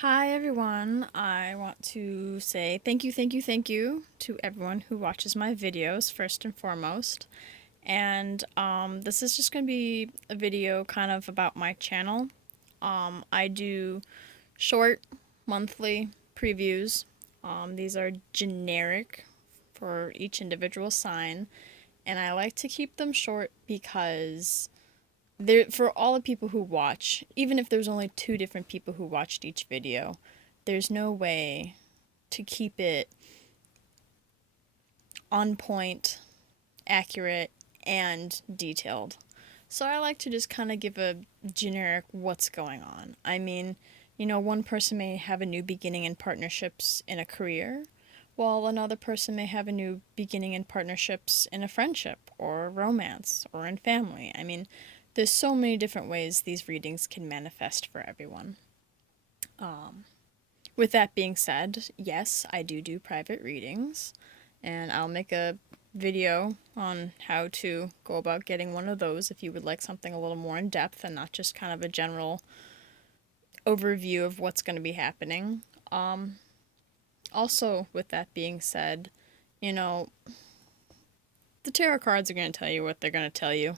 Hi everyone, I want to say thank you to everyone who watches my videos first and foremost. And this is just going to be a video kind of about my channel. I do short monthly previews. These are generic for each individual sign, and I like to keep them short because there for all the people who watch, even if there's only two different people who watched each video, there's no way to keep it on point, accurate, and detailed. So I like to just kind of give a generic what's going on. I mean, one person may have a new beginning in partnerships in a career, while another person may have a new beginning in partnerships in a friendship or romance or in family. I mean, there's so many different ways these readings can manifest for everyone. With that being said, yes, I do private readings, and I'll make a video on how to go about getting one of those if you would like something a little more in depth and not just kind of a general overview of what's going to be happening. Also, with that being said, you know, the tarot cards are going to tell you what they're going to tell you.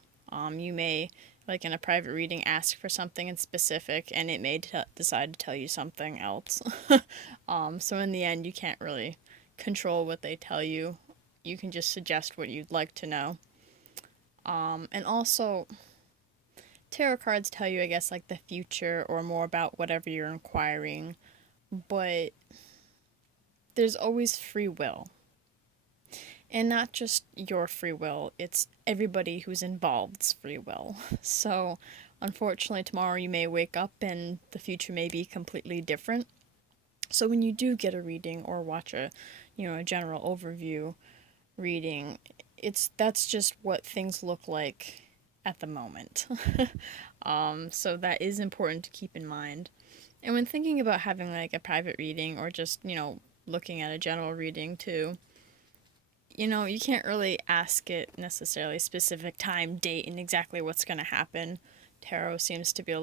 You may, like in a private reading, ask for something in specific, and it may decide to tell you something else. So in the end, you can't really control what they tell you. You can just suggest what you'd like to know. And also, tarot cards tell you, I guess, like the future or more about whatever you're inquiring, but there's always free will. And not just your free will, it's everybody who's involved's free will. So, unfortunately, tomorrow you may wake up and the future may be completely different. So, when you do get a reading or watch a general overview reading, that's just what things look like at the moment. So that is important to keep in mind. And when thinking about having like a private reading or just, looking at a general reading too, you can't really ask it necessarily specific time, date, and exactly what's going to happen. Tarot seems to be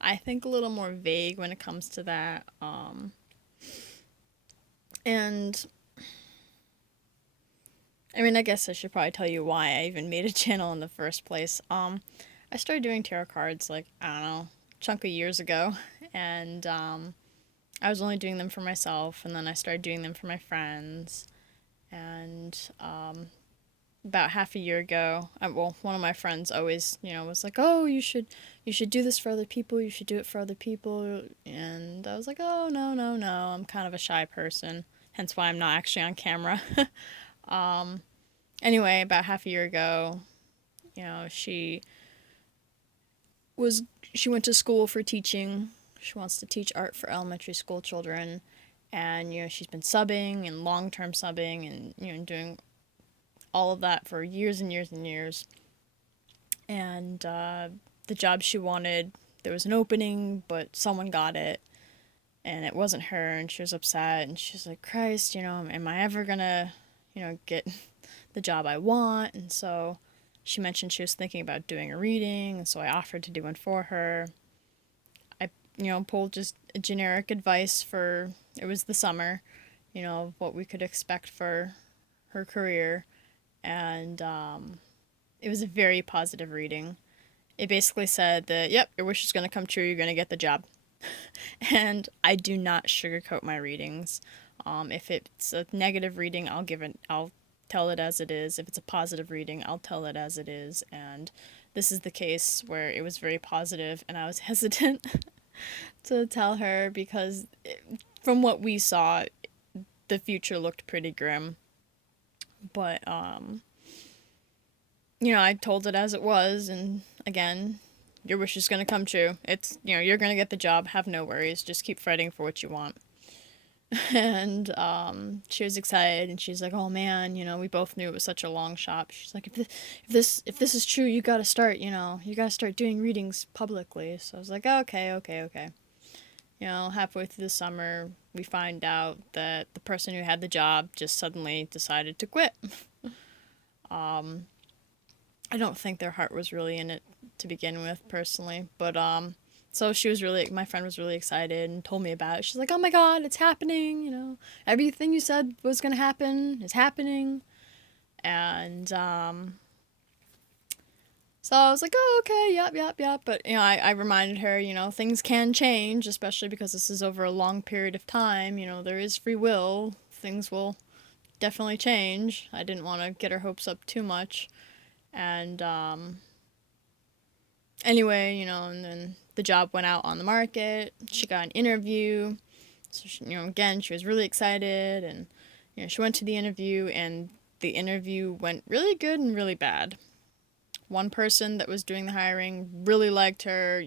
I think, a little more vague when it comes to that. And I mean, I guess I should probably tell you why I even made a channel in the first place. I started doing tarot cards like, I don't know, a chunk of years ago, and I was only doing them for myself, and then I started doing them for my friends, and about half a year ago, one of my friends always, was like, "Oh, you should do this for other people. You should do it for other people." And I was like, "Oh, no, no, no. I'm kind of a shy person, hence why I'm not actually on camera." Anyway, about half a year ago, you know, she was she went to school for teaching. She wants to teach art for elementary school children, and she's been subbing and long-term subbing and doing all of that for years and years and years. And the job she wanted, there was an opening, but someone got it, and it wasn't her, and she was upset, and she's like, Christ, am I ever gonna, get the job I want? And so she mentioned she was thinking about doing a reading, and so I offered to do one for her. I, pulled just a generic advice for, it was the summer, what we could expect for her career, and it was a very positive reading. It basically said that, yep, your wish is going to come true, you're going to get the job. And I do not sugarcoat my readings. If it's a negative reading, I'll tell it as it is. If it's a positive reading, I'll tell it as it is. And this is the case where it was very positive, and I was hesitant to tell her because from what we saw, the future looked pretty grim. But I told it as it was, and again, your wish is going to come true. It's, you're going to get the job. Have no worries. Just keep fighting for what you want. And she was excited, and she's like, "Oh man, we both knew it was such a long shot." She's like, "If this is true, you got to start. You got to start doing readings publicly." So I was like, "Okay, okay, okay." Halfway through the summer, we find out that the person who had the job just suddenly decided to quit. I don't think their heart was really in it to begin with, personally, but So my friend was really excited and told me about it. She's like, oh my God, it's happening. Everything you said was going to happen is happening. And, so I was like, oh, okay, yep. But, I reminded her, things can change, especially because this is over a long period of time. There is free will. Things will definitely change. I didn't want to get her hopes up too much. And, anyway, and then the job went out on the market. She got an interview. So, again, she was really excited. And, she went to the interview, and the interview went really good and really bad. One person that was doing the hiring really liked her,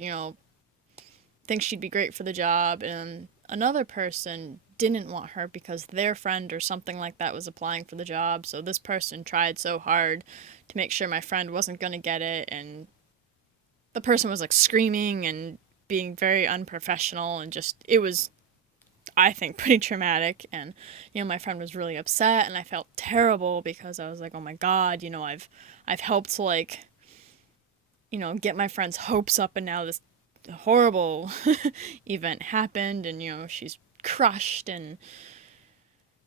thinks she'd be great for the job, and another person didn't want her because their friend or something like that was applying for the job. So this person tried so hard to make sure my friend wasn't going to get it, and the person was like screaming and being very unprofessional, and just it was, I think, pretty traumatic. And my friend was really upset, and I felt terrible because I was like, oh my God, I've helped to like get my friend's hopes up, and now this horrible event happened, and she's crushed. And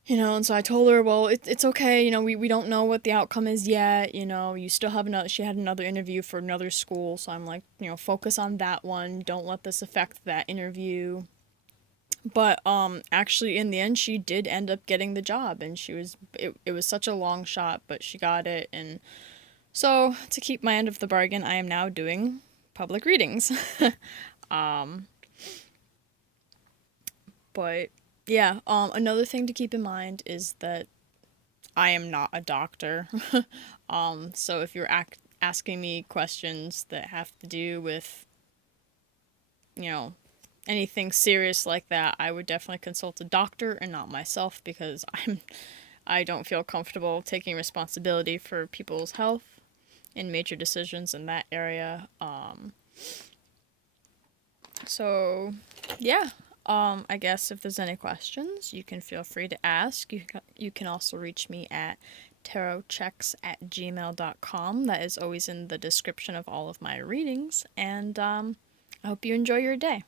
so I told her, well, it's okay, we don't know what the outcome is yet. You still have she had another interview for another school, so I'm like, focus on that one, don't let this affect that interview. But actually in the end she did end up getting the job, and it was such a long shot, but she got it. And so, to keep my end of the bargain, I am now doing public readings. um, but yeah, another thing to keep in mind is that I am not a doctor. So if you're asking me questions that have to do with, you know, anything serious like that, I would definitely consult a doctor and not myself, because I don't feel comfortable taking responsibility for people's health and major decisions in that area. So, yeah. I guess if there's any questions, you can feel free to ask. You can also reach me at tarotchecks@gmail.com. That is always in the description of all of my readings. And I hope you enjoy your day.